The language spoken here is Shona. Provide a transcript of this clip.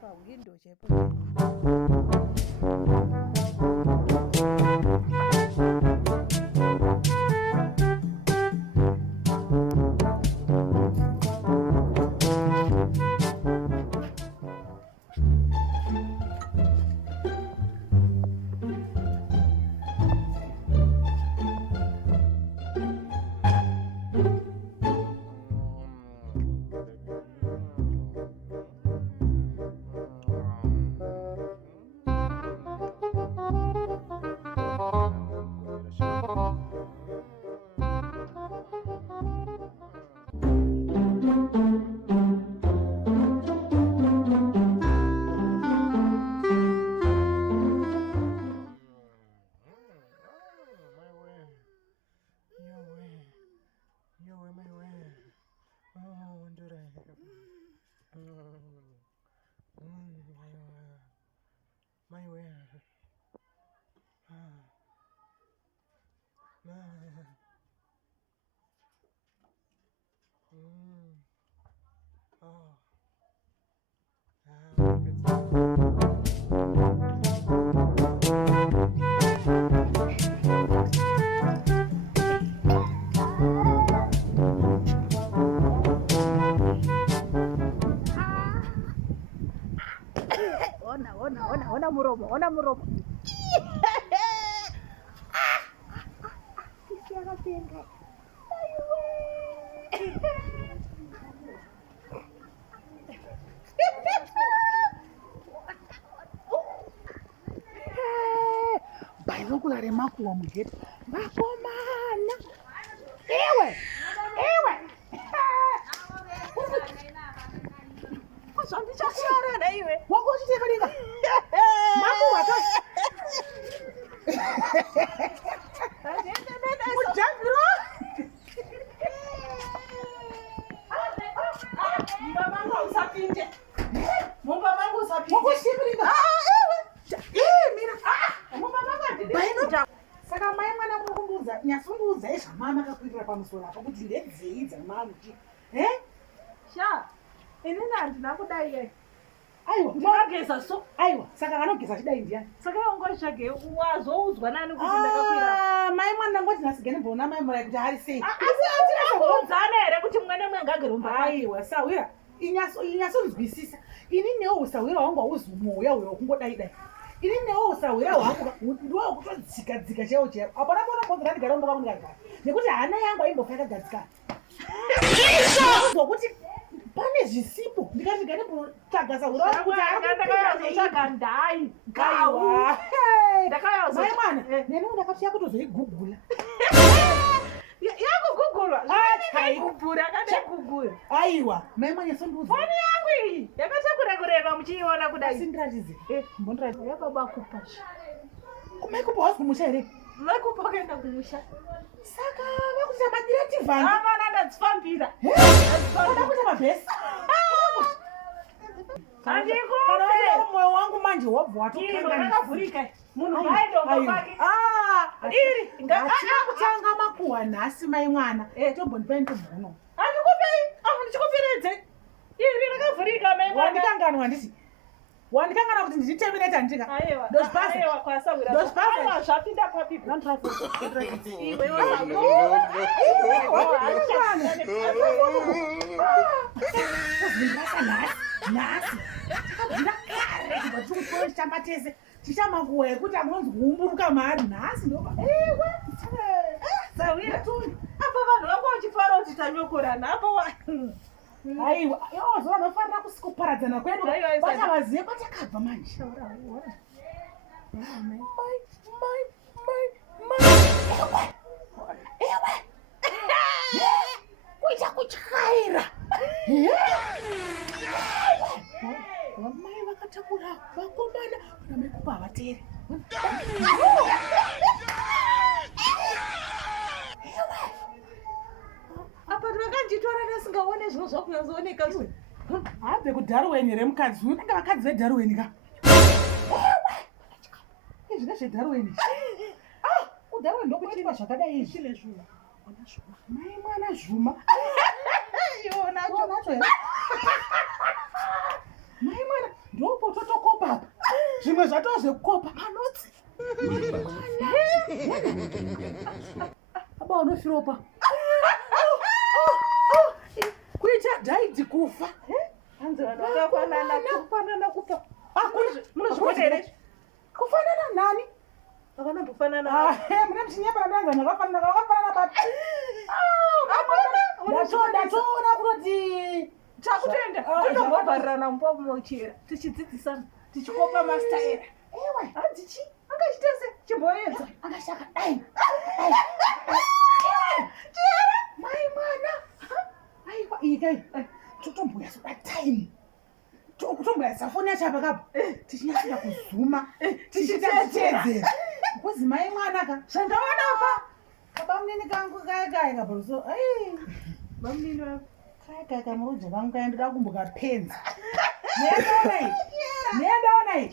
pawindo chaipo. Ona muromo. Kisi akapenda. Aiwe. Baizokula remakuwa mugeti. Vakomana. Iwe. Ndichasara na iwe. Wangochiteka linga. Makuwa ka. Mujangiro. Mbabangu usapinde. Mbabangu usapinde. Wangochiteka. Mira. Mbabangu ndide. Baino. Saka mai mwana mukumbuza, nyasunguza esha mama kakwirira pamusoro apa kuti ndedzeidza mama. Sha. Inini handina kudai. Aiwa, ndakageza so. Aiwa, saka kanogeza chidai ndiani? Saka ungozvage wazoudzwa nani kuti ndakakwira. Mai mwana ngoti nasigene mbona mai mura kuti ari sei. Asi kuudzana here kuti mwana mwangagere umba. Aiwa, sawira. Inyasonzwisisa. Ininiwo usawira wangu auzumoya uyo kungodai dai. Ininiwo usawira wangu ndiwo kutodzika cheo cheo. Apana pona bonga ndigaromba kwamungagara. Nekuti hana yangu aimbofaka gadzikana. Kuti pane zvisipo ndikati gane kutsvaga ura kuti ndakayazotsvaga ndai gawa ndakayazo mai mwana nene ndakasiya kutozoigugula yakugugulwa zvaiigugura akadaigugura aiwa mai mwana sonduza foni yangu iyi yakachakureba muchiiona kudai sindirachize mbondirai yakabakupacha kumaikupa wazi kumusha here maikupa wakaenda kumusha saka vakuita madirective amana ndadzifambira ndakuita mabhesi andikupe moyo wangu manje wabva watokavhurika munhu aidongopake iri ngakutanga makuhwa nhasi mai mwana tombondipai tombono andikupei ndichikupiridze iri rakavhurika mai mwana wandikanganwa ndisi wandikangana kuti ndichiterminate ndika aiwa kwasawira zvapinda papipo nhasi tichamba tese tichamakuwa yekuti amunonzi kuumburuka mari nhasi sawira apa vanhu vanga vachifara kuti tanyokorana apa aiwa zova nofanira kuparadzana kwedu vachavazive kwatakabva manje kuita kutyaira mai vakatakura vakomana ramekupa havateri apa vakanditora nasingaone zvino zvakunyazooneka zve habve kudharuweni remukadzi uyu nanga vakadzi vedharuweni ka izvina zvedharuweni kudharuweni ndokuchiva zvakadai izvi mai mwana zvuma iwo nacho mai mwana zvimwe zvatozvekukopa manotsi aba unofiropa kuita dhaidhi kufa kufanana nani mune mchinyepanadanza ndakafanana bati ndatoona kunoti takutenda totongobharirana mumba munochera tichidzidzisana tichikopa mastaera hadzichi angachitese chimboedza angashaka dai mai mwana aiwa ikai totomboya soda time totomboya safoni yachapakapo tichinyasira kuzuma tichiteedzera kuzi mai mwana ka zvandaonapa baba munini kangu kaikai kaparuso ai mamunini wako kaikai murudza kangu kaendeka kumboka penza neendaonai